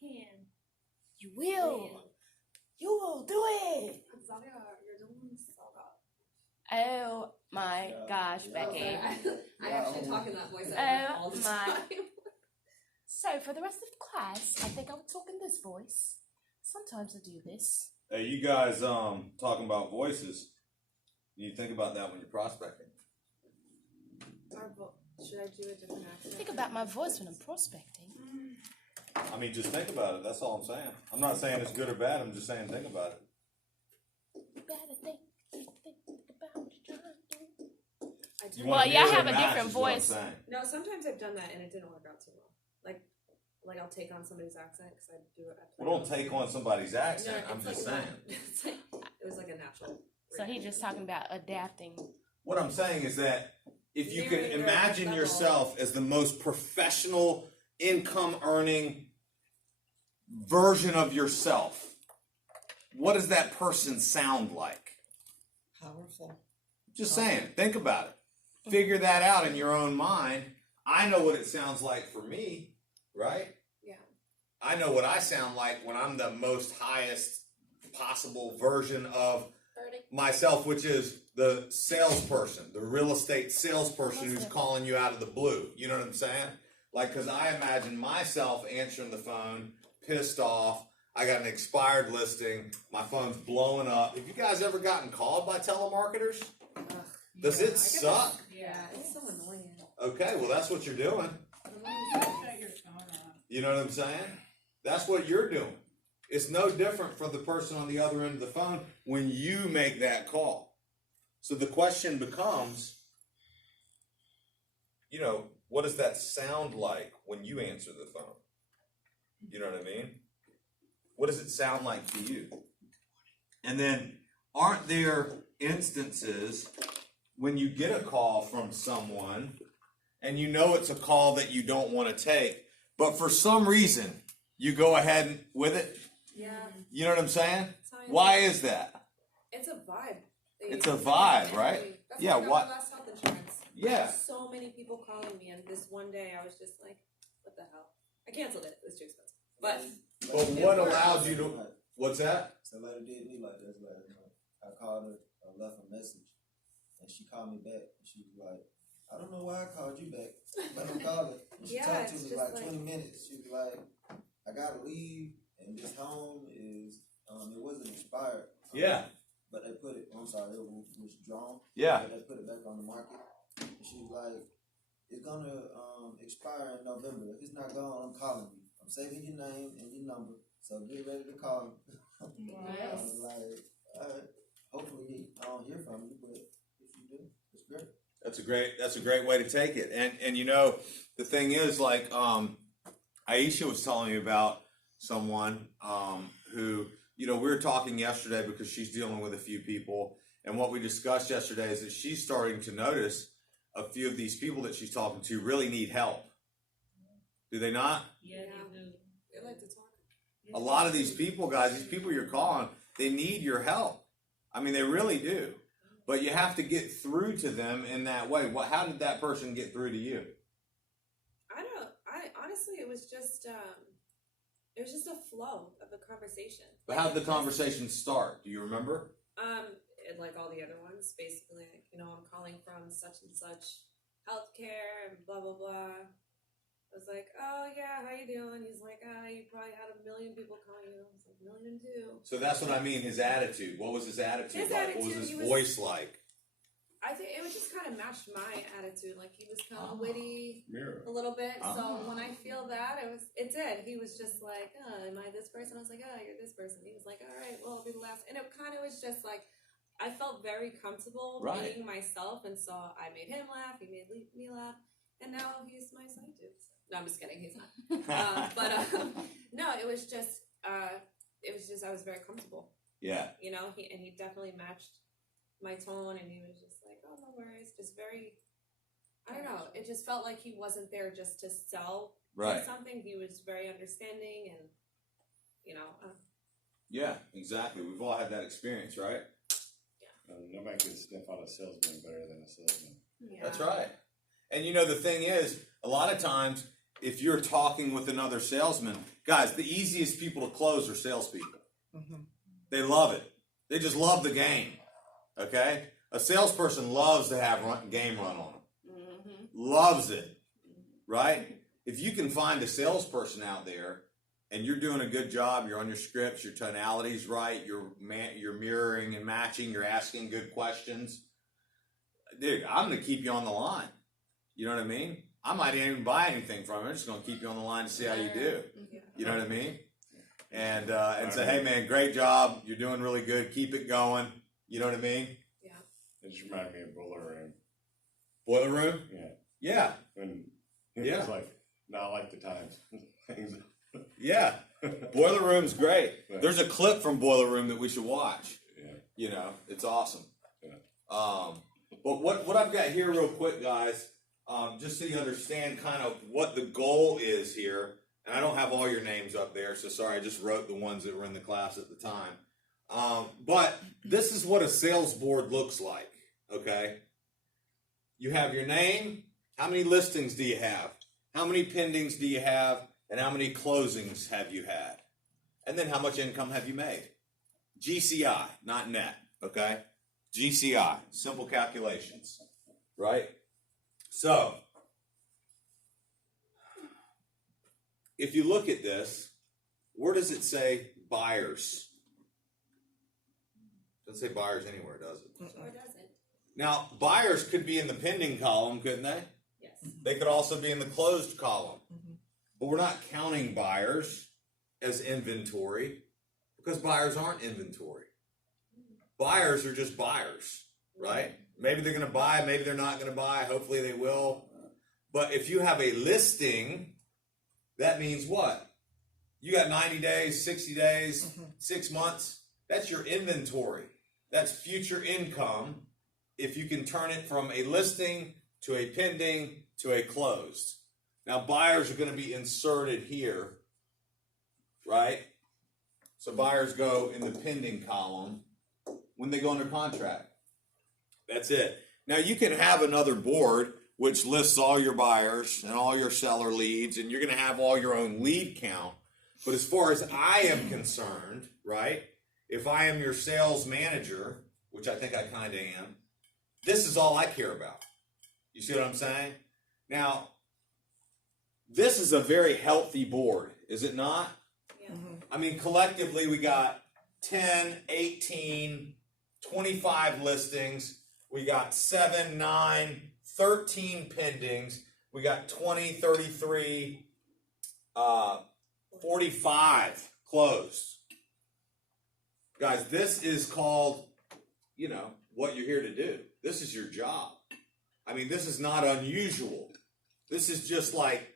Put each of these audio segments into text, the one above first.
can. You will. You will do it. Zaga, you're doing Zaga. Oh my gosh, Becky. I actually talk in that voice all the my. time. So for the rest of the class, I think I would talk in this voice. Sometimes I do this. Hey, you guys talking about voices. You think about that when you're prospecting. Should I do a different accent? Think about my voice when I'm prospecting. I mean, just think about it. That's all I'm saying. I'm not saying it's good or bad. I'm just saying think about it. You gotta think about what you're trying to do. You Well, want yeah, I mirror have a match different is what I'm voice. saying. No, sometimes I've done that and it didn't work out too well. Like I'll take on somebody's accent because I do it. Well, don't take on somebody's accent. I'm just saying. It's like, it was like a natural. So he's just talking about adapting. What I'm saying is that if you can Mirroring your imagine level. yourself as the most professional, income earning version of yourself, what does that person sound like? Powerful. Just saying, think about it. Figure that out in your own mind. I know what it sounds like for me, right? Yeah. I know what I sound like when I'm the most highest possible version of myself, which is the salesperson, the real estate salesperson who's calling you out of the blue. You know what I'm saying? Like, because I imagine myself answering the phone, pissed off. I got an expired listing. My phone's blowing up. Have you guys ever gotten called by telemarketers? Does it suck? Yeah, it's so annoying. Okay, well, that's what you're doing. You know what I'm saying? That's what you're doing. It's no different from the person on the other end of the phone when you make that call. So the question becomes, you know, what does that sound like when you answer the phone? You know what I mean? What does it sound like to you? And then, aren't there instances when you get a call from someone and you know it's a call that you don't want to take, but for some reason you go ahead with it? Yeah. You know what I'm saying? Why is that? It's a vibe. It's a vibe, right? That's Yeah, why I got what- my last health insurance. Yeah. There's so many people calling me, and this one day I was just like, what the hell? I canceled it. It was too expensive. But But what allowed you to? What's that? Somebody did me like this last night. I called her, I left a message, and she called me back. And she was like, I don't know why I called you back, but I'm calling. And she Yeah, talked to it's me just like like- 20 minutes. She was like, I gotta leave, and this home is, it wasn't expired. Yeah. But they put it, I'm sorry, it was drawn. Yeah. But they put it back on the market. And she was like, it's gonna expire in November. If it's not gone, I'm calling you. I'm saving your name and your number. So get ready to call me. I was like, all right. Hopefully I don't hear from you, but if you do, it's great. That's a great way to take it. And you know, the thing is, like, Aisha was telling me about someone who, you know, we were talking yesterday because she's dealing with a few people, and what we discussed yesterday is that she's starting to notice a few of these people that she's talking to really need help. Do they not? yeah, they like to talk. A lot of these people, guys, these people you're calling, they need your help. I mean, they really do. But you have to get through to them in that way. How did that person get through to you? I honestly, it was just a flow of a conversation. But how did the conversation start? Do you remember? Like all the other ones, basically, like, you know, I'm calling from such and such healthcare and blah blah blah. I was like, oh yeah, how you doing? He's like, you probably had 1 million people calling you. I was like, 1,000,002. So that's what I mean, his attitude. What was his attitude His like? What was attitude, his voice like? I think it would just kind of match my attitude. Like he was kind of witty Mirror. a little bit. So when I feel that, it did. He was just like, am I this person? I was like, you're this person. He was like, all right, well, I'll be the last. And it kind of was just like, I felt very comfortable being myself, and so I made him laugh. He made me laugh, and now he's my side dude. No, I'm just kidding. He's not. No, it was just I was very comfortable. Yeah. You know, he definitely matched my tone, and he was just like, oh, no worries. Just very, I don't know. It just felt like he wasn't there just to sell something. He was very understanding, and you know. Yeah, exactly. We've all had that experience, right? Nobody can sniff out a salesman better than a salesman. Yeah. That's right. And you know, the thing is, a lot of times, if you're talking with another salesman, Guys, the easiest people to close are salespeople. They love it. They just love the game. Okay? A salesperson loves to have game run on them. Loves it. Right? If you can find a salesperson out there and you're doing a good job, you're on your scripts, your tonality's right, you're mirroring and matching, you're asking good questions, dude, I'm going to keep you on the line. You know what I mean? I might even buy anything from it. I'm just going to keep you on the line to see how you do. You know what I mean? And say, hey, man, great job. You're doing really good. Keep it going. You know what I mean? Yeah. It just reminded me of Boiler Room. Boiler Room? Yeah. Yeah. When Yeah. it's like, not like the times. Things. Yeah. Boiler Room's great. Yeah. There's a clip from Boiler Room that we should watch. Yeah. You know, it's awesome. Yeah. But what I've got here real quick, guys, just so you understand kind of what the goal is here, and I don't have all your names up there, so sorry, I just wrote the ones that were in the class at the time. But this is what a sales board looks like, okay? You have your name, how many listings do you have, how many pendings do you have, and how many closings have you had? And then how much income have you made? GCI, not net, okay? GCI, simple calculations, right? So, if you look at this, where does it say buyers? Doesn't say buyers anywhere, does it? Or does it? Now, buyers could be in the pending column, couldn't they? Yes. They could also be in the closed column. But we're not counting buyers as inventory because buyers aren't inventory. Buyers are just buyers, right? Maybe they're going to buy, maybe they're not going to buy. Hopefully they will. But if you have a listing, that means what? You got 90 days, 60 days, 6 months. That's your inventory. That's future income if you can turn it from a listing to a pending to a closed. Now, buyers are going to be inserted here, right? So buyers go in the pending column when they go under contract. That's it. Now, you can have another board which lists all your buyers and all your seller leads, and you're going to have all your own lead count. But as far as I am concerned, right, if I am your sales manager, which I think I kind of am, this is all I care about. You see what I'm saying? Now, this is a very healthy board, is it not? Yeah. I mean, collectively, we got 10, 18, 25 listings. We got 7, 9, 13 pendings. We got 20, 33, 45 closed. Guys, this is called, you know, what you're here to do. This is your job. I mean, this is not unusual. This is just like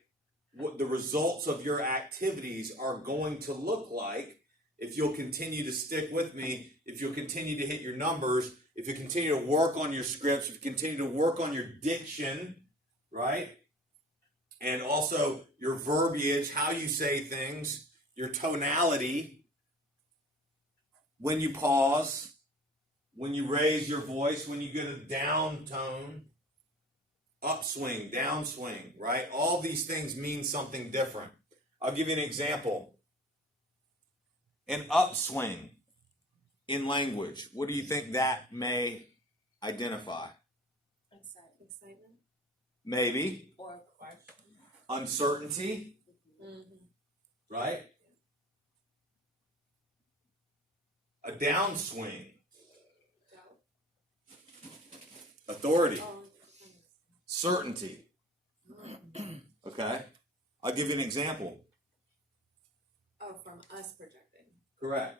what the results of your activities are going to look like if you'll continue to stick with me, if you'll continue to hit your numbers, if you continue to work on your scripts, if you continue to work on your diction, right? And also your verbiage, how you say things, your tonality, when you pause, when you raise your voice, when you get a down tone, upswing, downswing, right? All these things mean something different. I'll give you an example. An upswing in language. What do you think that may identify? Excitement. Maybe. Or question. Uncertainty. Right? A downswing. Authority. Certainty. Okay? I'll give you an example. Oh, from us projecting. Correct.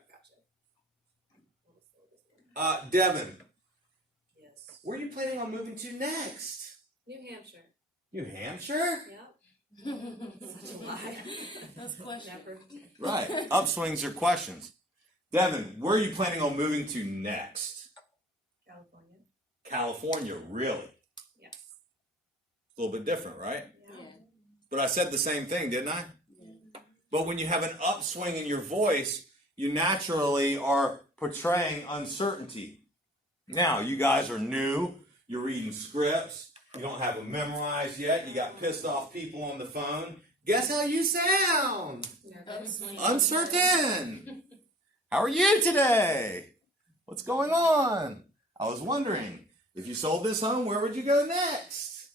Gotcha. Devin, Yes. where are you planning on moving to next? New Hampshire. New Hampshire? Yep. Such a lie. That's question. Never. Right. Upswings are questions. Devin, where are you planning on moving to next? California. California, really? Yes. A little bit different, right? Yeah. But I said the same thing, didn't I? Yeah. But when you have an upswing in your voice, you naturally are portraying uncertainty. Now, you guys are new. You're reading scripts. You don't have them memorized yet. You got pissed off people on the phone. Guess how you sound? Nervous. Uncertain. How are you today? What's going on? I was wondering, if you sold this home, where would you go next?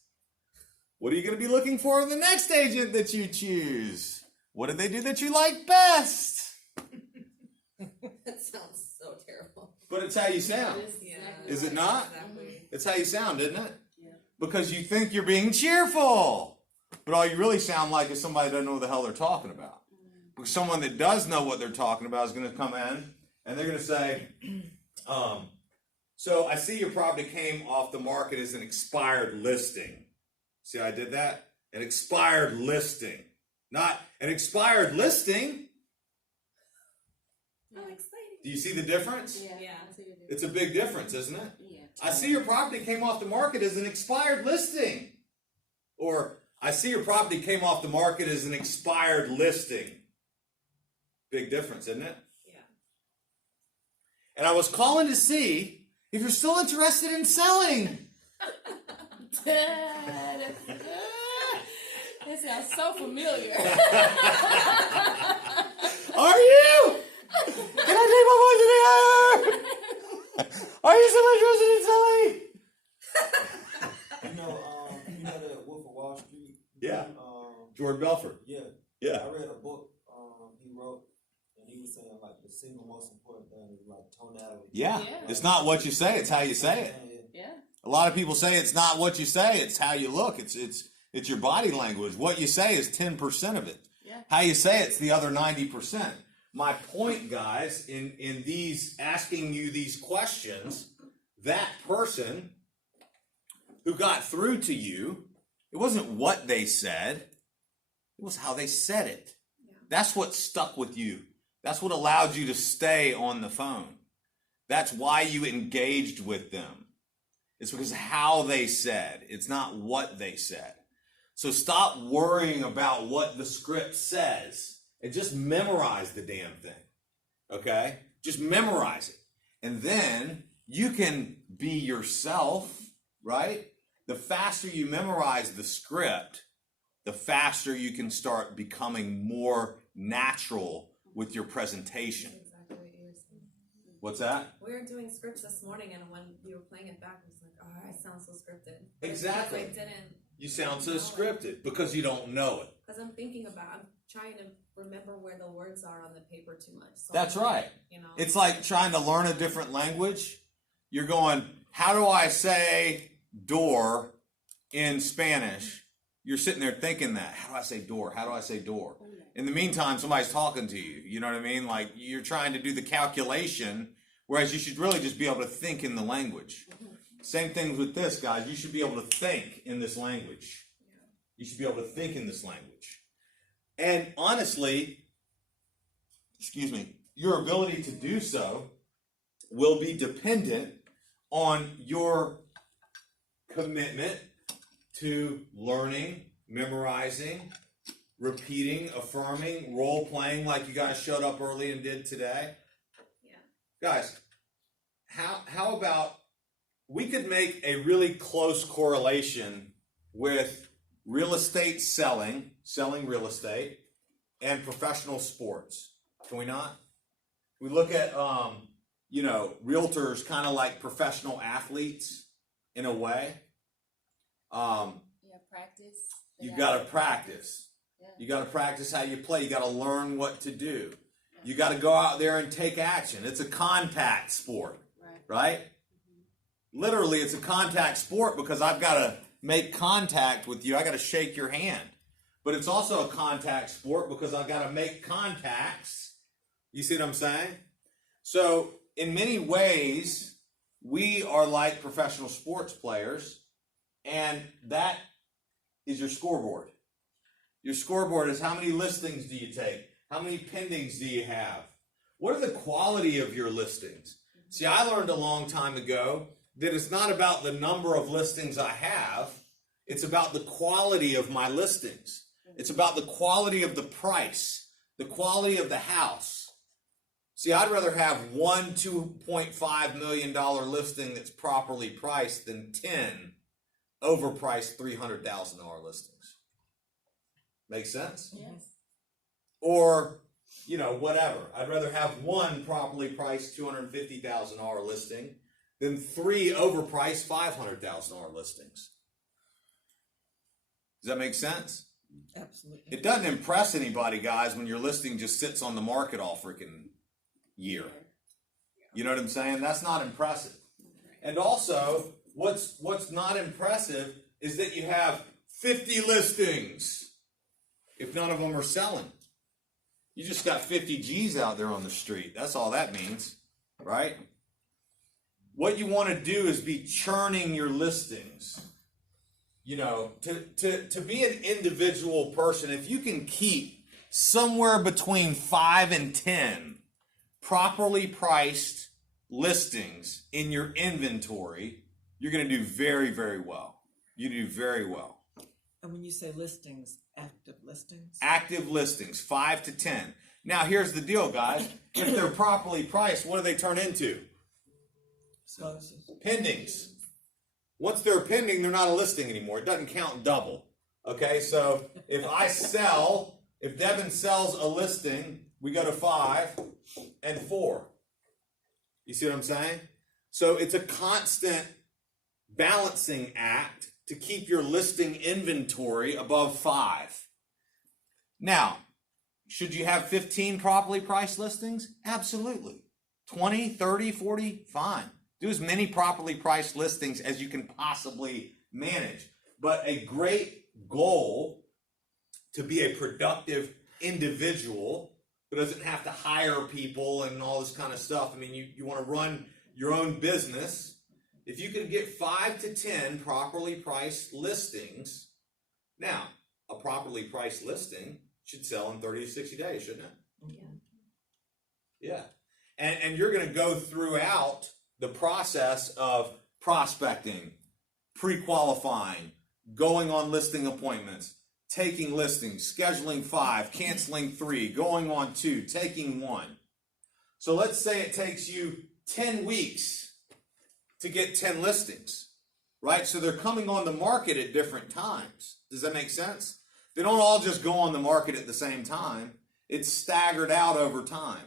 What are you going to be looking for in the next agent that you choose? What did they do that you like best? That sounds so terrible. But it's how you sound. Yeah. Is it not? Exactly. It's how you sound, isn't it? Yeah. Because you think you're being cheerful. But all you really sound like is somebody that doesn't know what the hell they're talking about. Because someone that does know what they're talking about is going to come in and they're going to say, so I see your property came off the market as an expired listing. See how I did that? An expired listing. Not an expired listing. Oh, exciting. Do you see the difference? Yeah. It's a big difference, isn't it? Yeah. I see your property came off the market as an expired listing. Or I see your property came off the market as an expired listing. Big difference, isn't it? Yeah. And I was calling to see if you're still interested in selling. That sounds so familiar. Are you? Can I take my voice in the air? Are you still interested in selling? You know that Wolf of Wall Street? Yeah. Jordan Belfort. Yeah. Yeah. I read a book he wrote, and he was saying like the single most important thing is like tonality. Yeah. Yeah. It's not what you say, it's how you say it. Yeah. A lot of people say it's not what you say, it's how you look. It's your body language. What you say is 10% of it. Yeah. How you say it's the other 90%. My point, guys, in these asking you these questions, that person who got through to you, it wasn't what they said, it was how they said it. Yeah. That's what stuck with you. That's what allowed you to stay on the phone. That's why you engaged with them. It's because of how they said. It's not what they said. So stop worrying about what the script says and just memorize the damn thing. Okay? Just memorize it. And then you can be yourself, right? The faster you memorize the script, the faster you can start becoming more natural with your presentation. Exactly what you were saying. What's that? We were doing scripts this morning, and when you were playing it back, I was like, "Oh, I sound so scripted." But it's Exactly. because I didn't. You sound so scripted because you don't know it. Because I'm trying to remember where the words are on the paper too much. So That's right. You know. It's like trying to learn a different language. You're going, how do I say door in Spanish? You're sitting there thinking that. How do I say door? How do I say door? In the meantime, somebody's talking to you. You know what I mean? Like you're trying to do the calculation, whereas you should really just be able to think in the language. Same thing with this, guys. You should be able to think in this language. You should be able to think in this language. And honestly, your ability to do so will be dependent on your commitment to learning, memorizing, repeating, affirming, role playing like you guys showed up early and did today. Yeah. Guys, how about we could make a really close correlation with real estate selling real estate, and professional sports. Can we not? We look at, realtors kind of like professional athletes in a way. Practice. You got to practice. Yeah. You got to practice how you play. You got to learn what to do. You got to go out there and take action. It's a contact sport, right? Literally, it's a contact sport because I've got to make contact with you. I got to shake your hand. But it's also a contact sport because I've got to make contacts. You see what I'm saying? So, in many ways, we are like professional sports players, and that is your scoreboard. Your scoreboard is how many listings do you take? How many pendings do you have? What are the quality of your listings? See, I learned a long time ago that it's not about the number of listings I have. It's about the quality of my listings. It's about the quality of the price, the quality of the house. See, I'd rather have one $2.5 million listing that's properly priced than 10 overpriced $300,000 listings. Make sense? Yes. Or, you know, whatever. I'd rather have one properly priced $250,000 listing than 3 overpriced $500,000 listings. Does that make sense? Absolutely. It doesn't impress anybody, guys, when your listing just sits on the market all freaking year. You know what I'm saying? That's not impressive. And also, what's not impressive is that you have 50 listings if none of them are selling. You just got 50 G's out there on the street. That's all that means, right? What you want to do is be churning your listings. You know, to be an individual person, if you can keep somewhere between 5 and 10 properly priced listings in your inventory, you're going to do very, very well. You do very well. And when you say listings, active listings? Active listings, 5 to 10. Now, here's the deal, guys. If they're properly priced, what do they turn into? Pendings. Once they're pending, they're not a listing anymore. It doesn't count double. Okay, so if Devin sells a listing, we go to 5 and 4. You see what I'm saying? So it's a constant balancing act to keep your listing inventory above 5. Now, should you have 15 properly priced listings? Absolutely. 20, 30, 40, fine. Do as many properly priced listings as you can possibly manage. But a great goal to be a productive individual who doesn't have to hire people and all this kind of stuff. I mean, you want to run your own business. If you can get 5 to 10 properly priced listings, now, a properly priced listing should sell in 30 to 60 days, shouldn't it? Yeah. And you're going to go throughout the process of prospecting, pre-qualifying, going on listing appointments, taking listings, scheduling 5, canceling 3, going on 2, taking 1. So let's say it takes you 10 weeks to get 10 listings, right? So they're coming on the market at different times. Does that make sense? They don't all just go on the market at the same time. It's staggered out over time,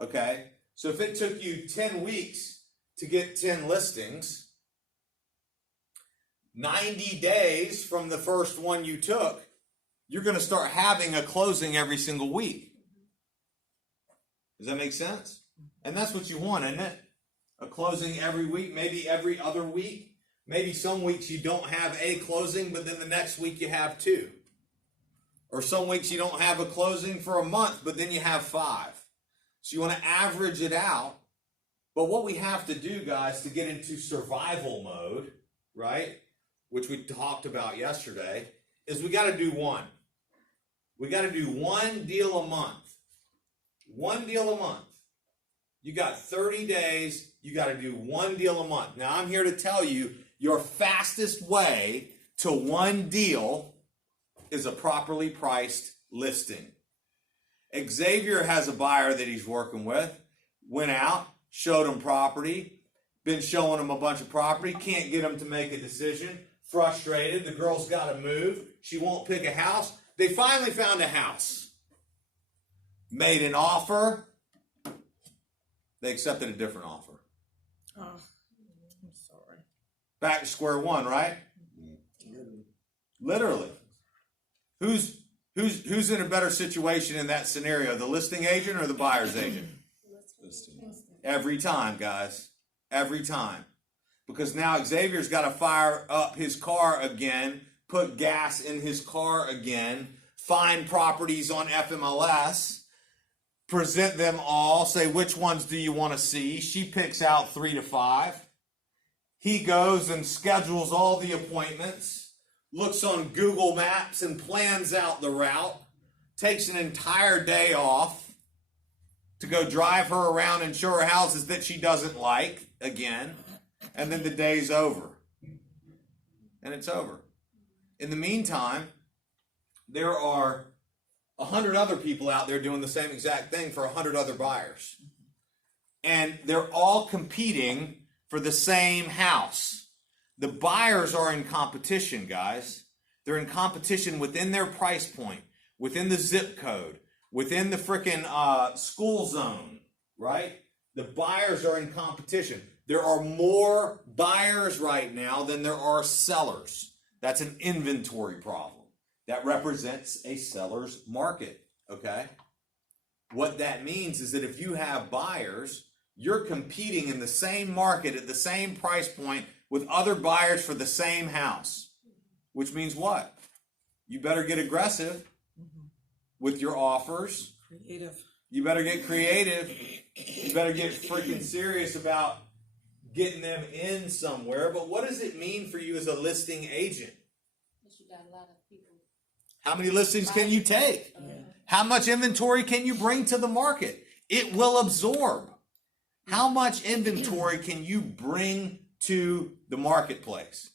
okay? So if it took you 10 weeks to get 10 listings, 90 days from the first one you took, you're going to start having a closing every single week. Does that make sense? And that's what you want, isn't it? A closing every week, maybe every other week. Maybe some weeks you don't have a closing, but then the next week you have 2. Or some weeks you don't have a closing for a month, but then you have 5. So you want to average it out. But what we have to do, guys, to get into survival mode, right, which we talked about yesterday, is we got to do one. We got to do one deal a month. One deal a month. You got 30 days. You got to do one deal a month. Now, I'm here to tell you your fastest way to one deal is a properly priced listing. Xavier has a buyer that he's working with. Went out, showed him property, been showing him a bunch of property, can't get him to make a decision, frustrated, the girl's got to move, she won't pick a house. They finally found a house. Made an offer. They accepted a different offer. Oh, I'm sorry. Back to square one, right? Literally. Who's in a better situation in that scenario, the listing agent or the buyer's agent? Every time, guys. Every time. Because now Xavier's got to fire up his car again, put gas in his car again, find properties on FMLS, present them all, say which ones do you want to see. She picks out 3 to 5. He goes and schedules all the appointments, looks on Google Maps and plans out the route, takes an entire day off to go drive her around and show her houses that she doesn't like again, and then the day's over. And it's over. In the meantime, there are 100 other people out there doing the same exact thing for 100 other buyers. And they're all competing for the same house. The buyers are in competition, guys. They're in competition within their price point. within the zip code, within the freaking school zone, right? The buyers are in competition. There are more buyers right now than there are sellers. That's an inventory problem. That represents a seller's market, okay? What that means is that if you have buyers, you're competing in the same market at the same price point with other buyers for the same house. Which means what? You better get aggressive with your offers. Creative. You better get creative. You better get freaking serious about getting them in somewhere. But what does it mean for you as a listing agent? You got a lot of people. How many listings can you take? How much inventory can you bring to the market? It will absorb. How much inventory can you bring to the marketplace?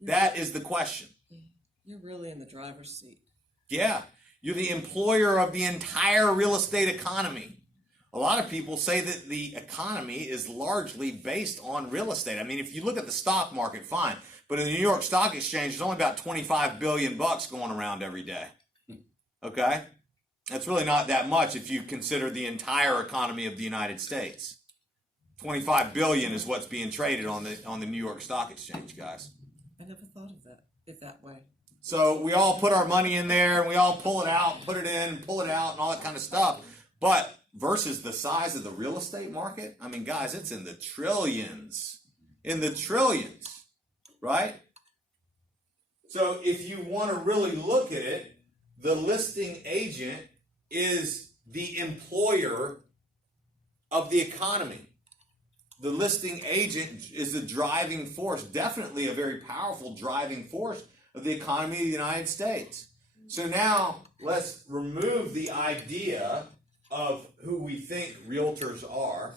That is the question. You're really in the driver's seat. Yeah, you're the employer of the entire real estate economy. A lot of people say that the economy is largely based on real estate. I mean, if you look at the stock market, fine. But in the New York Stock Exchange, there's only about 25 billion bucks going around every day. Okay? That's really not that much if you consider the entire economy of the United States. 25 billion is what's being traded on the New York Stock Exchange, guys. I never thought of that way. So we all put our money in there, and we all pull it out, put it in, pull it out, and all that kind of stuff. But versus the size of the real estate market, I mean, guys, it's in the trillions. In the trillions, right? So if you want to really look at it, the listing agent is the employer of the economy. The listing agent is the driving force, definitely a very powerful driving force of the economy of the United States. So now let's remove the idea of who we think realtors are.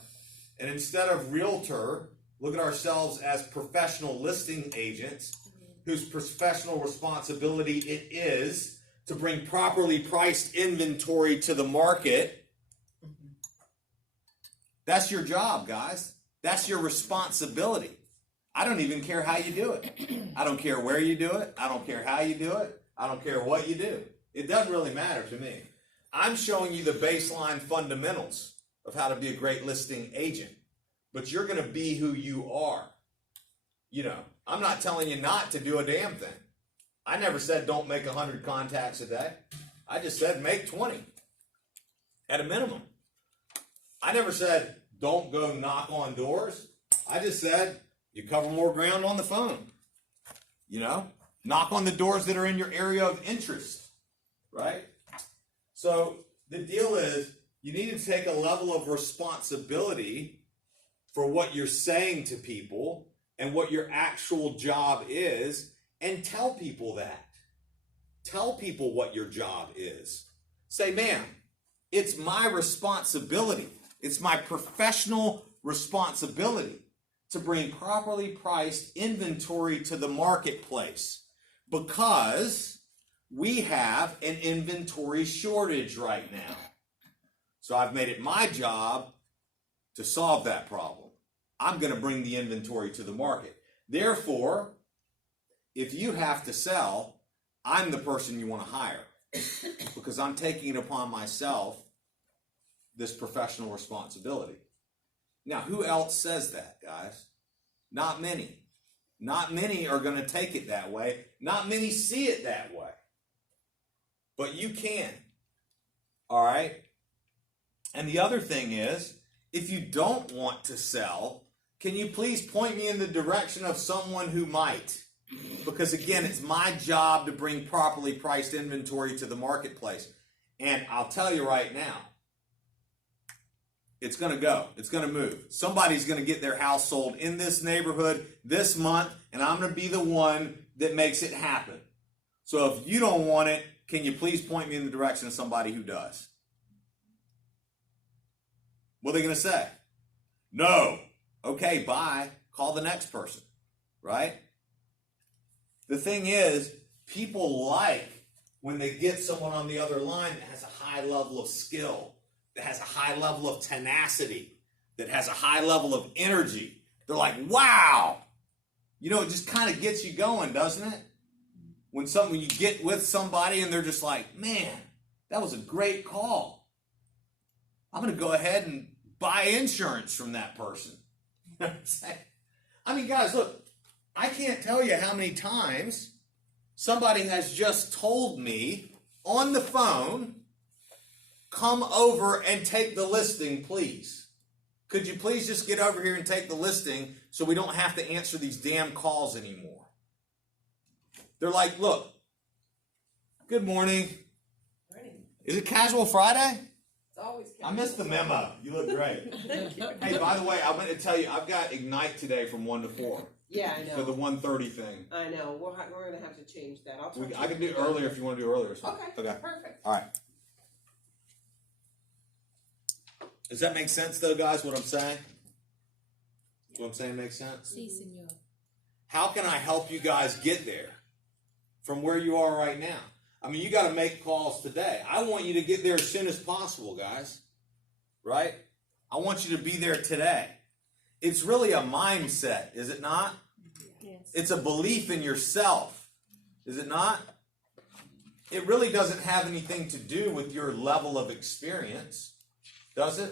And instead of realtor, look at ourselves as professional listing agents whose professional responsibility it is to bring properly priced inventory to the market. That's your job, guys. That's your responsibility. I don't even care how you do it. I don't care where you do it. I don't care how you do it. I don't care what you do. It doesn't really matter to me. I'm showing you the baseline fundamentals of how to be a great listing agent. But you're going to be who you are. You know, I'm not telling you not to do a damn thing. I never said don't make 100 contacts a day. I just said make 20 at a minimum. I never said don't go knock on doors. I just said you cover more ground on the phone. You know, knock on the doors that are in your area of interest, right? So the deal is you need to take a level of responsibility for what you're saying to people and what your actual job is, and tell people that. Tell people what your job is. Say, ma'am, it's my responsibility. It's my professional responsibility to bring properly priced inventory to the marketplace because we have an inventory shortage right now. So I've made it my job to solve that problem. I'm going to bring the inventory to the market. Therefore, if you have to sell, I'm the person you want to hire because I'm taking it upon myself, this professional responsibility. Now, who else says that, guys? Not many. Not many are going to take it that way. Not many see it that way. But you can. All right? And the other thing is, if you don't want to sell, can you please point me in the direction of someone who might? Because again, it's my job to bring properly priced inventory to the marketplace. And I'll tell you right now, it's going to go. It's going to move. Somebody's going to get their house sold in this neighborhood this month, and I'm going to be the one that makes it happen. So if you don't want it, can you please point me in the direction of somebody who does? What are they going to say? No. Okay, bye. Call the next person, right? The thing is, people like when they get someone on the other line that has a high level of skill, that has a high level of tenacity, that has a high level of energy. They're like, wow. You know, it just kind of gets you going, doesn't it? When you get with somebody and they're just like, man, That was a great call. I'm going to go ahead and buy insurance from that person. I mean, guys, look, I can't tell you how many times somebody has just told me on the phone, come over and take the listing, please. Could you please just get over here and take the listing so we don't have to answer these damn calls anymore? They're like, look, good morning. Is it Casual Friday? It's always I missed the memo. You look great. Hey, by the way, I'm going to tell you, I've got Ignite today from 1 to 4. Yeah, I know. For the 1:30 thing. I know. We're going to have to change that. I can do it earlier if you want to do it earlier. Okay. Perfect. All right. Does that make sense, though, guys, what I'm saying? What I'm saying makes sense? Si, senor. How can I help you guys get there from where you are right now? I mean, you got to make calls today. I want you to get there as soon as possible, guys. Right? I want you to be there today. It's really a mindset, is it not? Yes. It's a belief in yourself, is it not? It really doesn't have anything to do with your level of experience, does it?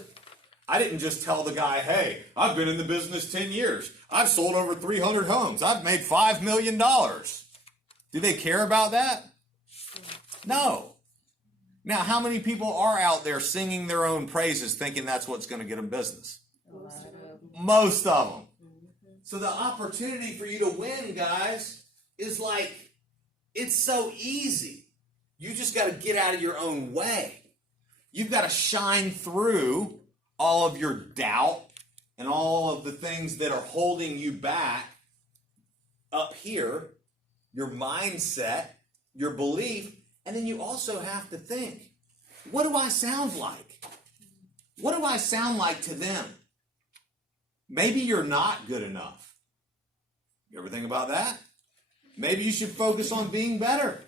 I didn't just tell the guy, hey, I've been in the business 10 years. I've sold over 300 homes. I've made $5 million. Do they care about that? No. Now, how many people are out there singing their own praises thinking that's what's going to get them business? Most of them. So the opportunity for you to win, guys, is like, it's so easy. You just got to get out of your own way. You've got to shine through all of your doubt and all of the things that are holding you back up here, your mindset, your belief, and then you also have to think, what do I sound like? What do I sound like to them? Maybe you're not good enough. You ever think about that? Maybe you should focus on being better,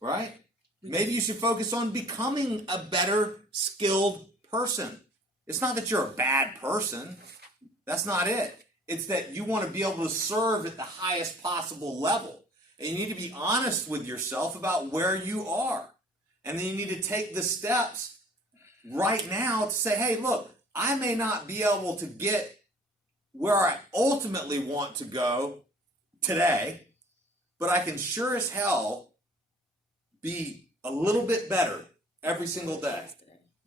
right? Maybe you should focus on becoming a better skilled person. It's not that you're a bad person. That's not it. It's that you want to be able to serve at the highest possible level. And you need to be honest with yourself about where you are. And then you need to take the steps right now to say, hey, look, I may not be able to get where I ultimately want to go today, but I can sure as hell be a little bit better every single day.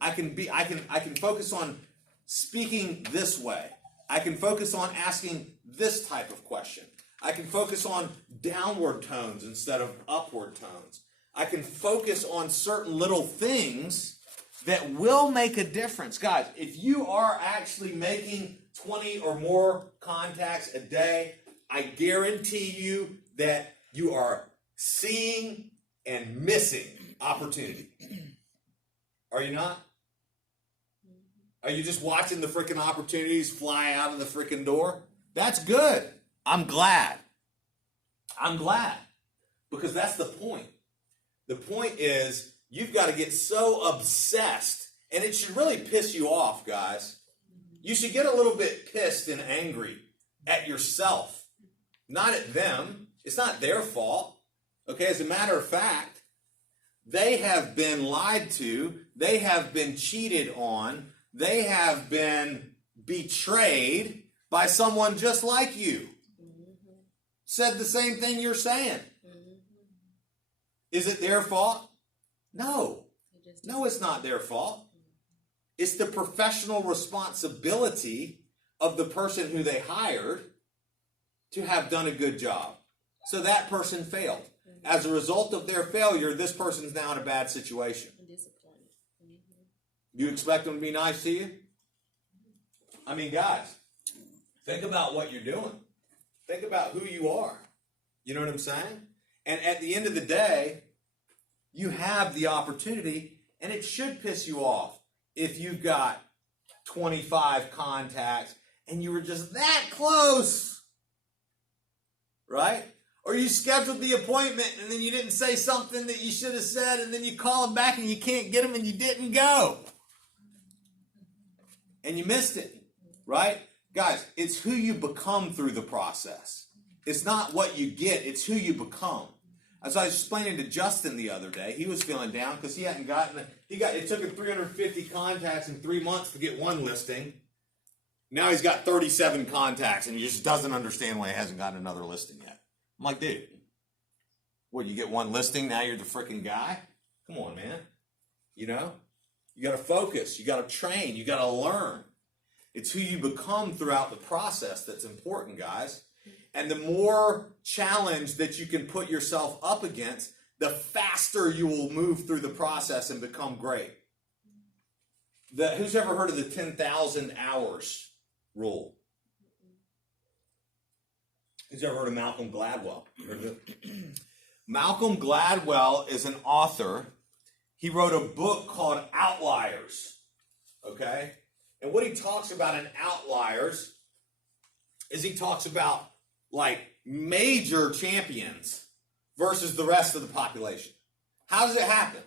I can focus on speaking this way. I can focus on asking this type of question. I can focus on downward tones instead of upward tones. I can focus on certain little things that will make a difference. Guys, if you are actually making 20 or more contacts a day, I guarantee you that you are seeing and missing opportunity. Are you not? Are you just watching the freaking opportunities fly out of the freaking door? That's good. I'm glad. I'm glad. Because that's the point. The point is, you've got to get so obsessed, and it should really piss you off, guys. You should get a little bit pissed and angry at yourself, not at them. It's not their fault. Okay, as a matter of fact, they have been lied to. They have been cheated on. They have been betrayed by someone just like you. Said the same thing you're saying. Is it their fault? No. No, it's not their fault. It's the professional responsibility of the person who they hired to have done a good job. So that person failed. As a result of their failure, this person's now in a bad situation. You expect them to be nice to you? I mean, guys, think about what you're doing. Think about who you are. You know what I'm saying? And at the end of the day, you have the opportunity, and it should piss you off if you've got 25 contacts and you were just that close, right? Or you scheduled the appointment and then you didn't say something that you should have said, and then you call them back and you can't get them and you didn't go. And you missed it, right? Guys, it's who you become through the process. It's not what you get, it's who you become. As I was explaining to Justin the other day, he was feeling down because he hadn't gotten, it took him 350 contacts in 3 months to get one listing. Now he's got 37 contacts and he just doesn't understand why he hasn't gotten another listing yet. I'm like, dude, what, you get one listing, now you're the freaking guy? Come on, man. You know? You got to focus. You got to train. You got to learn. It's who you become throughout the process that's important, guys. And the more challenge that you can put yourself up against, the faster you will move through the process and become great. Who's ever heard of the 10,000 hours rule? Who's ever heard of Malcolm Gladwell? Malcolm Gladwell is an author. He wrote a book called Outliers, okay? And what he talks about in Outliers is he talks about like major champions versus the rest of the population. How does it happen?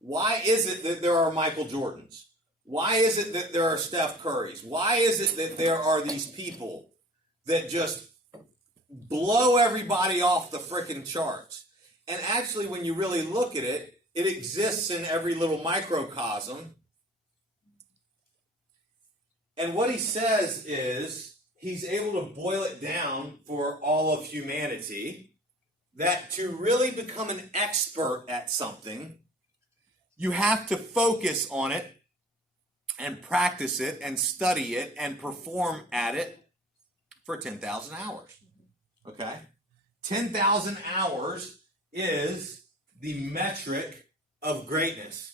Why is it that there are Michael Jordans? Why is it that there are Steph Currys? Why is it that there are these people that just blow everybody off the freaking charts? And actually, when you really look at it, it exists in every little microcosm. And what he says is, he's able to boil it down for all of humanity, that to really become an expert at something, you have to focus on it and practice it and study it and perform at it for 10,000 hours. Okay? 10,000 hours is the metric of greatness.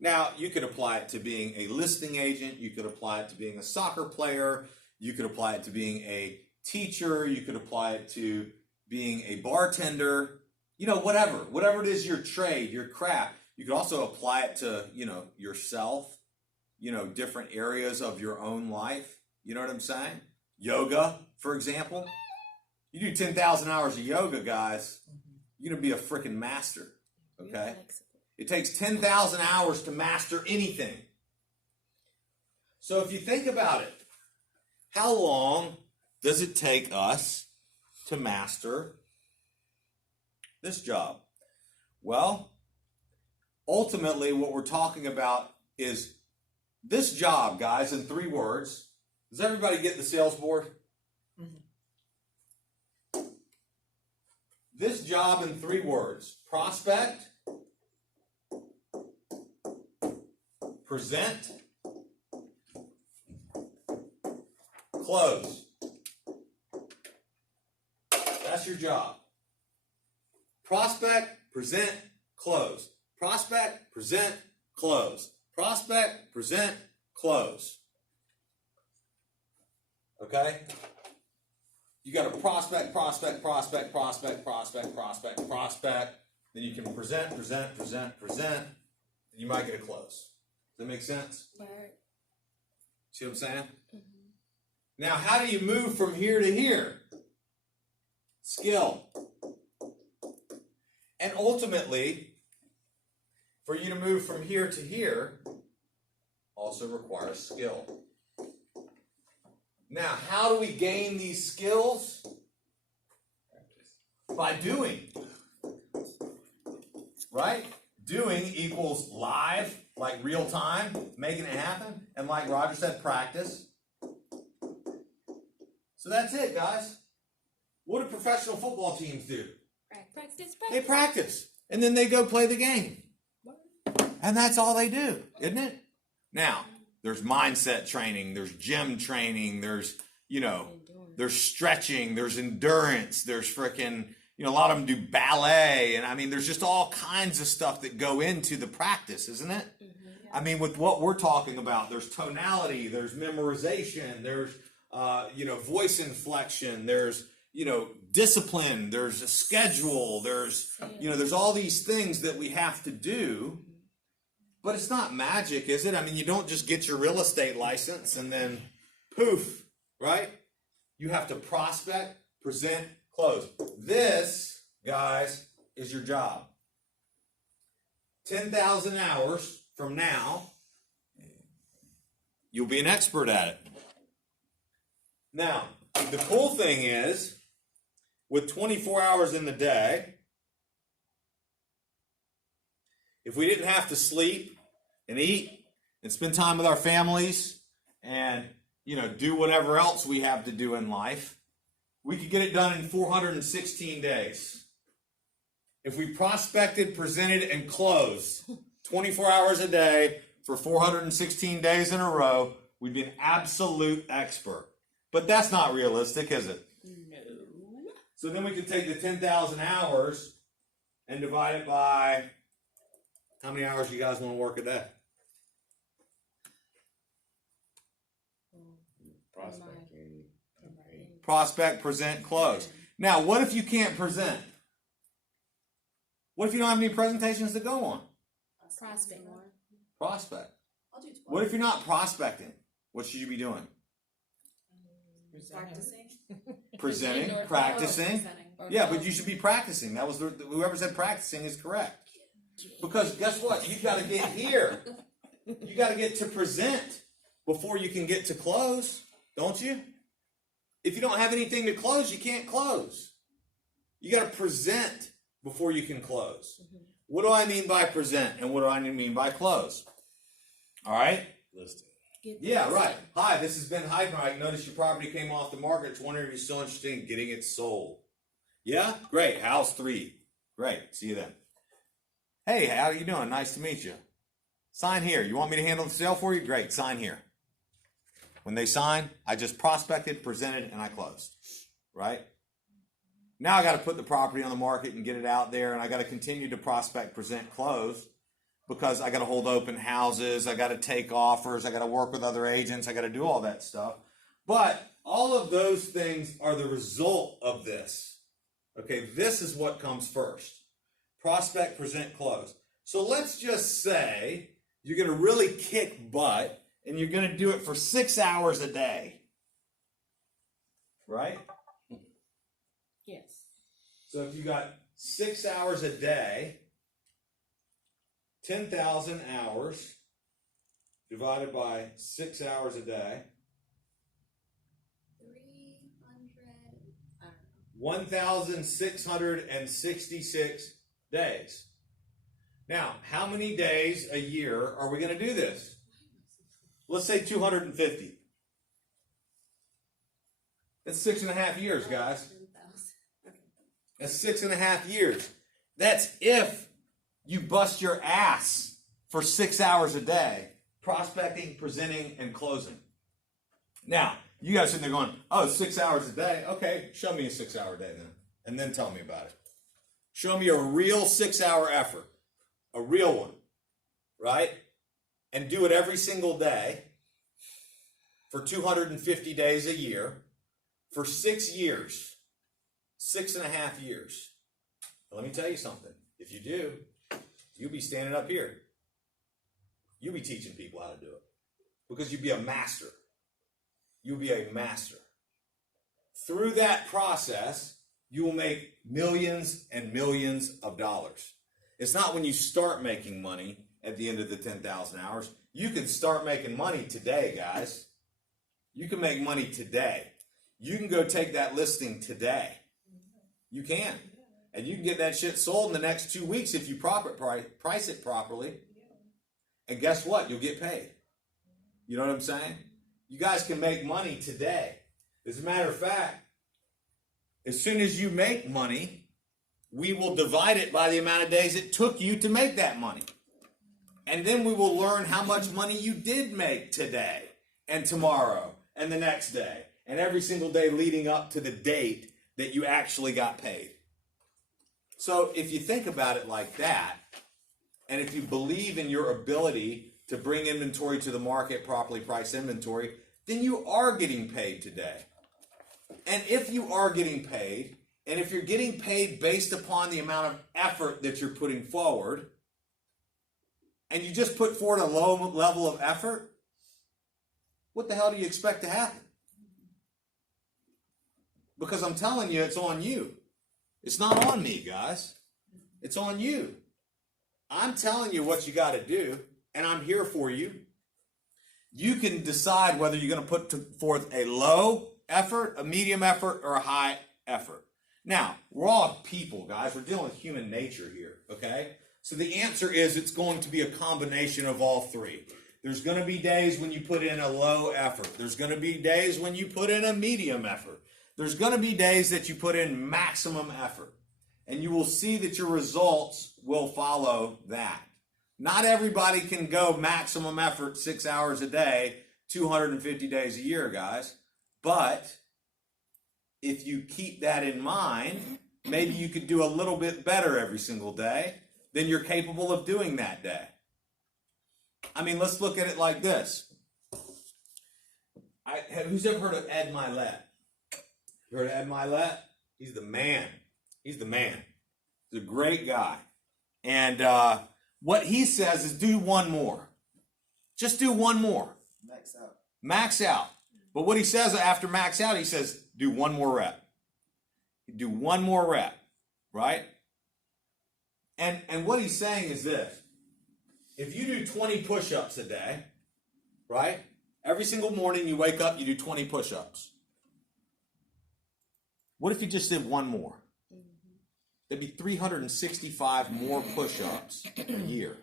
Now, you could apply it to being a listing agent. You could apply it to being a soccer player. You could apply it to being a teacher. You could apply it to being a bartender. You know, whatever it is, your trade, your craft. You could also apply it to, you know, yourself, you know, different areas of your own life. You know what I'm saying? Yoga, for example. You do 10,000 hours of yoga, guys, you're going to be a freaking master. Okay? It takes 10,000 hours to master anything. So if you think about it, how long does it take us to master this job? Well, ultimately what we're talking about is this job, guys, in 3 words. Does everybody get the sales board? Mm-hmm. This job in 3 words: prospect, present, close. That's your job. Prospect, present, close. Prospect, present, close. Prospect, present, close. Okay? You got to prospect. Then you can present. Then you might get a close. Does that make sense? Right. See what I'm saying? Mm-hmm. Now, how do you move from here to here? Skill. And ultimately, for you to move from here to here also requires skill. Now, how do we gain these skills? By doing. Right? Doing equals live, like real time, making it happen. And like Roger said, practice. So that's it, guys. What do professional football teams do? Practice. They practice. And then they go play the game. And that's all they do, isn't it? Now, there's mindset training, there's gym training, there's, you know, there's stretching, there's endurance, there's freaking, you know, a lot of them do ballet. And I mean, there's just all kinds of stuff that go into the practice, isn't it? Mm-hmm, yeah. I mean, with what we're talking about, there's tonality, there's memorization, there's, you know, voice inflection, there's, you know, discipline, there's a schedule, there's, you know, there's all these things that we have to do. But it's not magic, is it? I mean, you don't just get your real estate license and then poof, right? You have to prospect, present, close. This, guys, is your job. 10,000 hours from now, you'll be an expert at it. Now, the cool thing is, with 24 hours in the day, if we didn't have to sleep and eat and spend time with our families and, do whatever else we have to do in life, we could get it done in 416 days. If we prospected, presented, and closed 24 hours a day for 416 days in a row, we'd be an absolute expert. But that's not realistic, is it? No. So then we can take the 10,000 hours and divide it by how many hours you guys want to work a day? Prospecting. Prospect, present, close. Now, what if you can't present? What if you don't have any presentations to go on? Prospect. Prospect. I'll do 12. What if you're not prospecting? What should you be doing? Practicing. Presenting, Or practicing. Presenting. Yeah, but you should be practicing. That was whoever said practicing is correct. Because guess what? You've got to get here. You got to get to present before you can get to close, don't you? If you don't have anything to close, you can't close. You got to present before you can close. What do I mean by present and what do I mean by close? All right? Listing. Yeah, right. Hi, this has been Heidenreich. Notice your property came off the market. Just wondering if you're still interested in getting it sold. Yeah? Great. House 3. Great. See you then. Hey, how are you doing? Nice to meet you. Sign here. You want me to handle the sale for you? Great. Sign here. When they sign, I just prospected, presented, and I closed. Right? Now I got to put the property on the market and get it out there, and I got to continue to prospect, present, close, because I got to hold open houses, I got to take offers, I got to work with other agents, I got to do all that stuff. But all of those things are the result of this. Okay, this is what comes first. Prospect, present, close. So let's just say you're going to really kick butt and you're going to do it for 6 hours a day. Right? Yes. So if you got 6 hours a day, 10,000 hours divided by 6 hours a day, 1,666 days. Now, how many days a year are we going to do this? Let's say 250. That's 6.5 years, guys. That's 6.5 years. That's if you bust your ass for 6 hours a day, prospecting, presenting, and closing. Now, you guys sitting there going, oh, 6 hours a day? Okay, show me a 6 hour day then. And then tell me about it. Show me a real 6 hour effort. A real one. Right? And do it every single day for 250 days a year for 6 years. 6.5 years. Let me tell you something. If you do, you'll be standing up here. You'll be teaching people how to do it. Because you'll be a master. You'll be a master. Through that process, you will make millions and millions of dollars. It's not when you start making money at the end of the 10,000 hours. You can start making money today, guys. You can make money today. You can go take that listing today. You can. And you can get that shit sold in the next 2 weeks if you price it properly. And guess what? You'll get paid. You know what I'm saying? You guys can make money today. As a matter of fact, as soon as you make money, we will divide it by the amount of days it took you to make that money. And then we will learn how much money you did make today and tomorrow and the next day and every single day leading up to the date that you actually got paid. So if you think about it like that, and if you believe in your ability to bring inventory to the market, properly price inventory, then you are getting paid today. And if you are getting paid, and if you're getting paid based upon the amount of effort that you're putting forward, and you just put forward a low level of effort, what the hell do you expect to happen? Because I'm telling you, it's on you. It's not on me, guys. It's on you. I'm telling you what you got to do, and I'm here for you. You can decide whether you're going to put forth a low effort, a medium effort, or a high effort. Now, we're all people, guys. We're dealing with human nature here, okay? So the answer is it's going to be a combination of all three. There's going to be days when you put in a low effort. There's going to be days when you put in a medium effort. There's going to be days that you put in maximum effort. And you will see that your results will follow that. Not everybody can go maximum effort 6 hours a day, 250 days a year, guys. But if you keep that in mind, maybe you could do a little bit better every single day than you're capable of doing that day. I mean, let's look at it like this. Who's ever heard of Ed Milet? You heard of Ed Milet? He's the man. He's the man. He's a great guy. And what he says is do one more. Just do one more. Max out. Max out. But what he says after max out, he says do one more rep. Do one more rep, right? And what he's saying is this. If you do 20 push-ups a day, right? Every single morning you wake up, you do 20 push-ups. What if you just did one more? That'd be 365 more push-ups a year.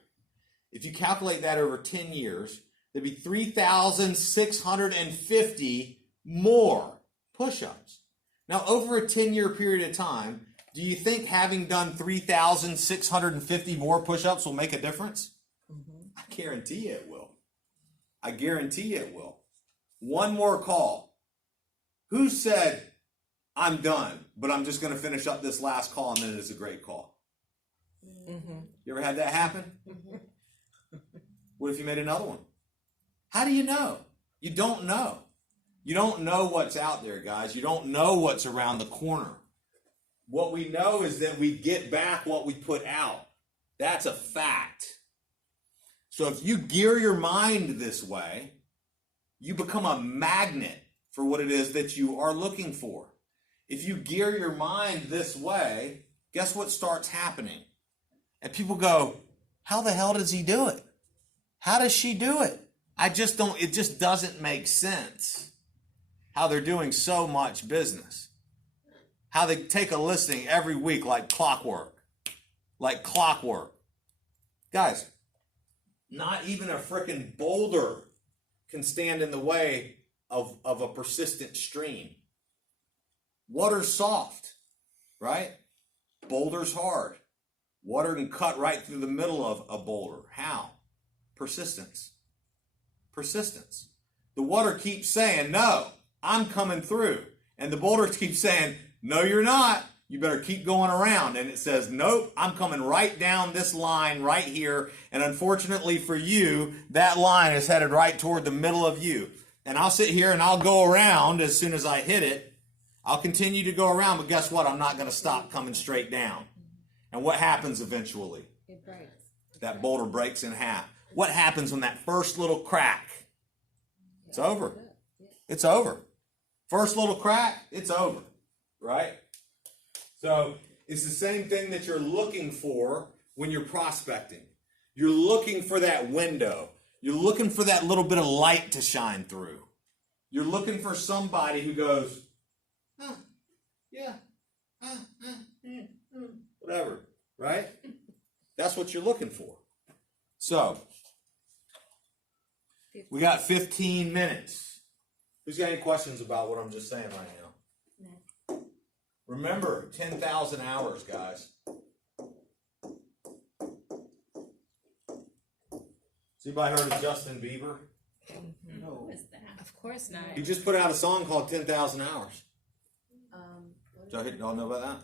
If you calculate that over 10 years, there'd be 3,650 more push-ups. Now, over a 10-year period of time, do you think having done 3,650 more push-ups will make a difference? I guarantee it will. I guarantee it will. One more call. Who said, I'm done, but I'm just going to finish up this last call and then it is a great call? You ever had that happen? What if you made another one? How do you know? You don't know. You don't know what's out there, guys. You don't know what's around the corner. What we know is that we get back what we put out. That's a fact. So if you gear your mind this way, you become a magnet for what it is that you are looking for. If you gear your mind this way, guess what starts happening? And people go, how the hell does he do it? How does she do it? It just doesn't make sense how they're doing so much business. How they take a listing every week like clockwork. Like clockwork. Guys, not even a freaking boulder can stand in the way of a persistent stream. Water's soft, right? Boulder's hard. Water can cut right through the middle of a boulder. How? Persistence. Persistence. The water keeps saying, no, I'm coming through. And the boulder keeps saying, no, you're not. You better keep going around. And it says, nope, I'm coming right down this line right here. And unfortunately for you, that line is headed right toward the middle of you. And I'll sit here and I'll go around as soon as I hit it. I'll continue to go around, but guess what? I'm not going to stop coming straight down. And what happens eventually? It breaks. That boulder breaks in half. What happens when that first little crack? It's over. It's over. First little crack, it's over. Right? So it's the same thing that you're looking for when you're prospecting. You're looking for that window. You're looking for that little bit of light to shine through. You're looking for somebody who goes, yeah, whatever, right? That's what you're looking for. So, we got 15 minutes. Who's got any questions about what I'm just saying right now? No. Remember, 10,000 hours, guys. Has anybody heard of Justin Bieber? No. Who is that? Of course not. He just put out a song called 10,000 Hours. Y'all know about that?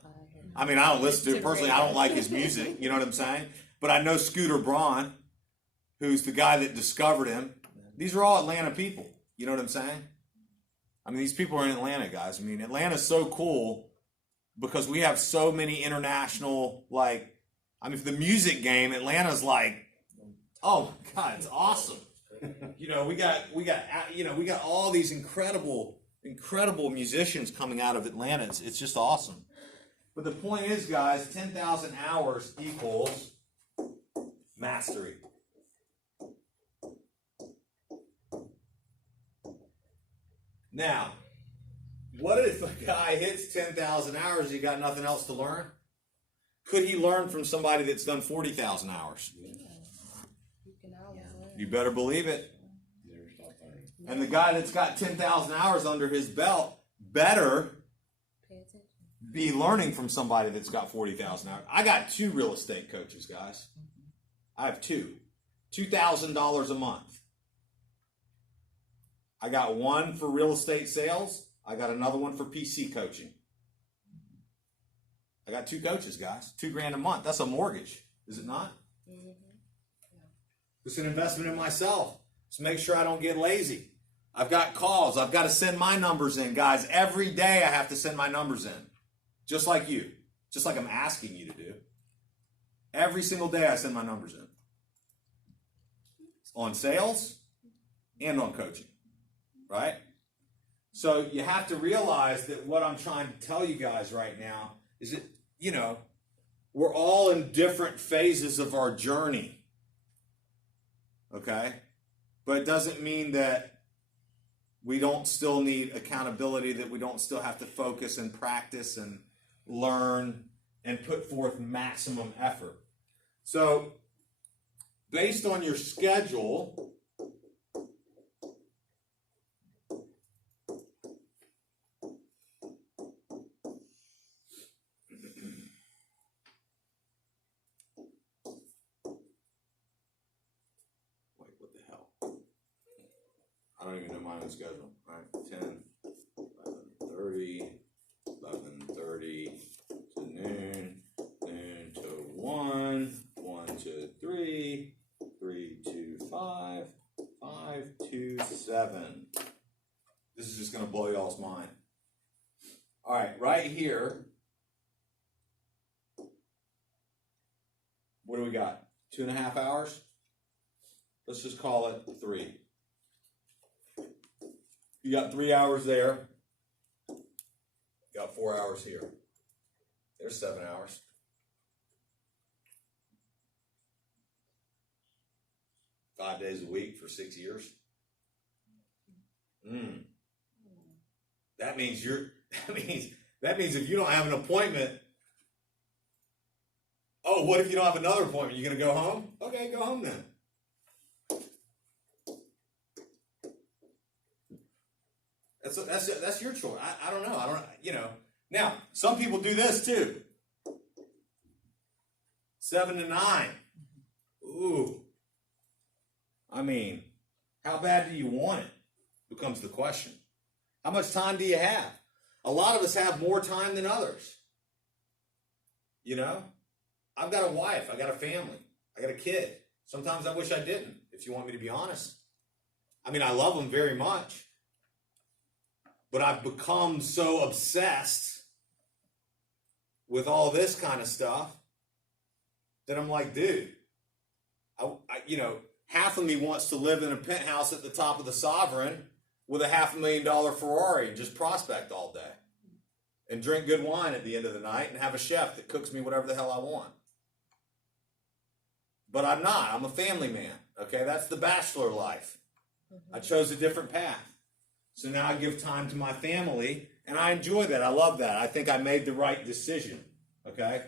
I mean, I don't listen to it personally. I don't like his music. You know what I'm saying? But I know Scooter Braun, who's the guy that discovered him. These are all Atlanta people. You know what I'm saying? I mean, these people are in Atlanta, guys. I mean, Atlanta's so cool because we have so many international, for the music game, Atlanta's like, oh my God, it's awesome. You know, we got all these incredible musicians coming out of Atlanta. It's just awesome. But the point is, guys, 10,000 hours equals mastery. Now, what if a guy hits 10,000 hours and you got nothing else to learn? Could he learn from somebody that's done 40,000 hours? You better believe it. Never stop learning. And the guy that's got 10,000 hours under his belt better be learning from somebody that's got 40,000 hours. I got 2 real estate coaches, guys. I have 2. $2,000 a month. I got one for real estate sales. I got another one for PC coaching. I got 2 coaches, guys. $2,000 a month. That's a mortgage, is it not? Mm-hmm. It's an investment in myself. So make sure I don't get lazy. I've got calls. I've got to send my numbers in, guys. Every day I have to send my numbers in. Just like you. Just like I'm asking you to do. Every single day I send my numbers in. On sales and on coaching. Right? So you have to realize that what I'm trying to tell you guys right now is that, you know, we're all in different phases of our journey. Okay? But it doesn't mean that we don't still need accountability, that we don't still have to focus and practice and learn and put forth maximum effort. So, based on your schedule, I don't even know my own schedule, right? 10, 11:30, 11:30 to noon, noon to 1, 1 to 3, 3 to 5, 5 to 7. This is just going to blow y'all's mind. All right, right here, what do we got? 2.5 hours? Let's just call it 3. You got 3 hours there. You got 4 hours here. There's 7 hours. Five days a week for 6 years. That means that means if you don't have an appointment. Oh, what if you don't have another appointment? You gonna go home? Okay, go home then. That's your choice. I don't know. Now, some people do this too. 7 to 9. Ooh. I mean, how bad do you want it? Becomes the question. How much time do you have? A lot of us have more time than others. You know? I've got a wife. I got a family. I got a kid. Sometimes I wish I didn't, if you want me to be honest. I mean, I love them very much. But I've become so obsessed with all this kind of stuff that I'm like, dude, half of me wants to live in a penthouse at the top of the Sovereign with a $500,000 Ferrari and just prospect all day and drink good wine at the end of the night and have a chef that cooks me whatever the hell I want. But I'm not. I'm a family man. Okay, that's the bachelor life. I chose a different path. So now I give time to my family, and I enjoy that. I love that. I think I made the right decision, okay?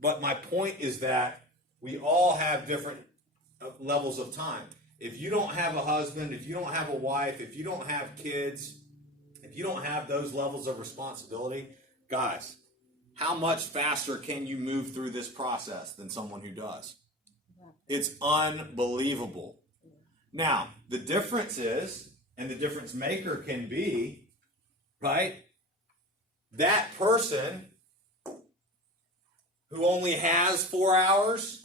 But my point is that we all have different levels of time. If you don't have a husband, if you don't have a wife, if you don't have kids, if you don't have those levels of responsibility, guys, how much faster can you move through this process than someone who does? It's unbelievable. Now, the difference is, and the difference maker can be, right? That person who only has 4 hours,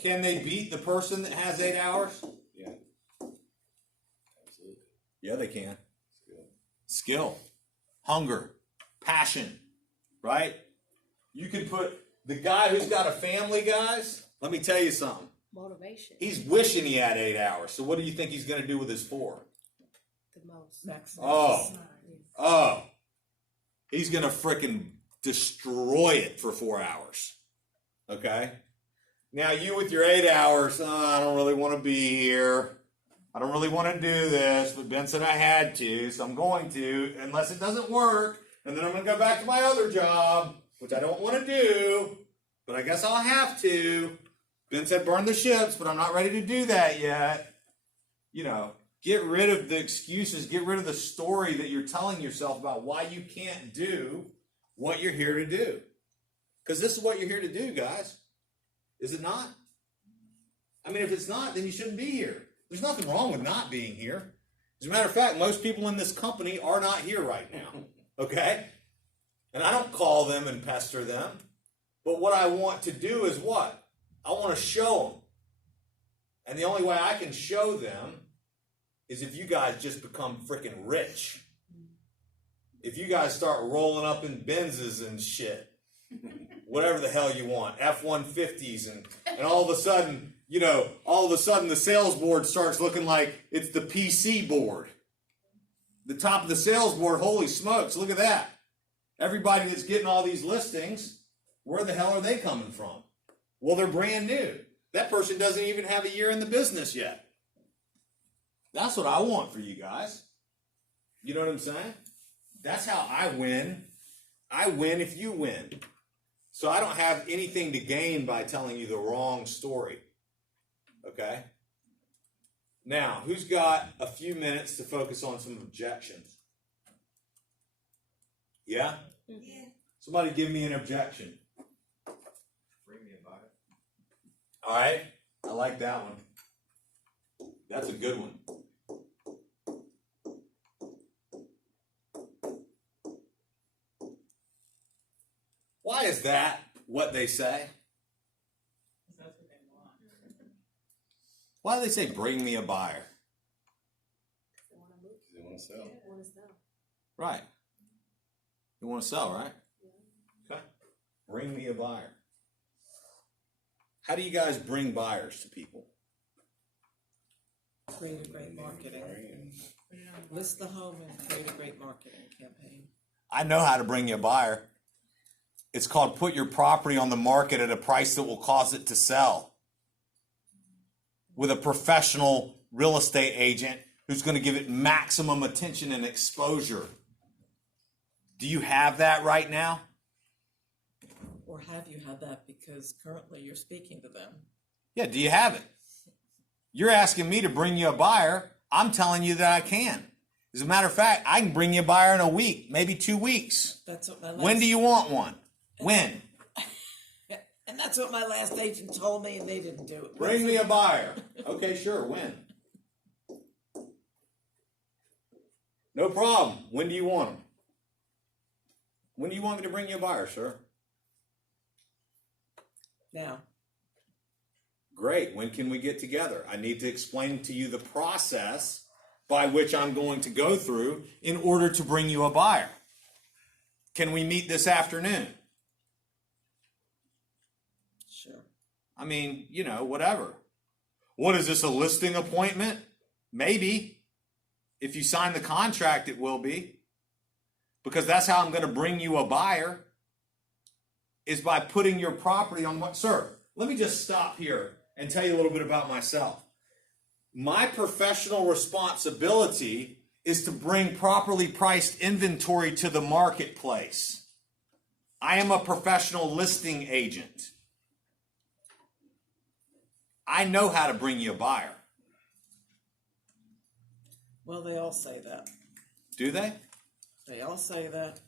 can they beat the person that has 8 hours? Yeah. Absolutely. Yeah, they can. Skill, hunger, passion, right? You could put the guy who's got a family, guys, let me tell you something. Motivation. He's wishing he had 8 hours. So what do you think he's going to do with his 4? The most. Maximum. Oh. He's going to frickin' destroy it for 4 hours. Okay? Now you with your 8 hours, I don't really want to be here. I don't really want to do this, but Ben said I had to, so I'm going to. Unless it doesn't work, and then I'm going to go back to my other job, which I don't want to do, but I guess I'll have to. Ben said burn the ships, but I'm not ready to do that yet. You know, get rid of the excuses, get rid of the story that you're telling yourself about why you can't do what you're here to do. Because this is what you're here to do, guys. Is it not? I mean, if it's not, then you shouldn't be here. There's nothing wrong with not being here. As a matter of fact, most people in this company are not here right now. Okay? And I don't call them and pester them. But what I want to do is what? I want to show them. And the only way I can show them is if you guys just become freaking rich. If you guys start rolling up in Benzes and shit. Whatever the hell you want. F-150s and all of a sudden, you know, all of a sudden the sales board starts looking like it's the PC board. The top of the sales board, holy smokes, look at that. Everybody that's getting all these listings, where the hell are they coming from? Well, they're brand new. That person doesn't even have a year in the business yet. That's what I want for you guys. You know what I'm saying? That's how I win. I win if you win. So I don't have anything to gain by telling you the wrong story. Okay? Now, who's got a few minutes to focus on some objections? Yeah? Yeah. Somebody give me an objection. Bring me a buyer. All right. I like that one. That's a good one. Why is that what they say? That's what they want. Why do they say, bring me a buyer? They want to move. They want to sell. They want to sell. Right. You want to sell, right? Okay. Bring me a buyer. How do you guys bring buyers to people? Create a great marketing. List the home and create a great marketing campaign. I know how to bring you a buyer. It's called put your property on the market at a price that will cause it to sell. With a professional real estate agent who's going to give it maximum attention and exposure. Do you have that right now? Or have you had that because currently you're speaking to them? Yeah, do you have it? You're asking me to bring you a buyer. I'm telling you that I can. As a matter of fact, I can bring you a buyer in a week, maybe 2 weeks. That's what my When do you want one? When? And that's what my last agent told me, and they didn't do it. Bring me a buyer. Okay, sure. When? No problem. When do you want them? When do you want me to bring you a buyer, sir? Now. Great. When can we get together? I need to explain to you the process by which I'm going to go through in order to bring you a buyer. Can we meet this afternoon? Sure. I mean, you know, whatever. What is this, a listing appointment? Maybe. If you sign the contract, it will be. Because that's how I'm going to bring you a buyer, is by putting your property on what? Sir, let me just stop here and tell you a little bit about myself. My professional responsibility is to bring properly priced inventory to the marketplace. I am a professional listing agent. I know how to bring you a buyer. Well, they all say that. Do they? They all say that.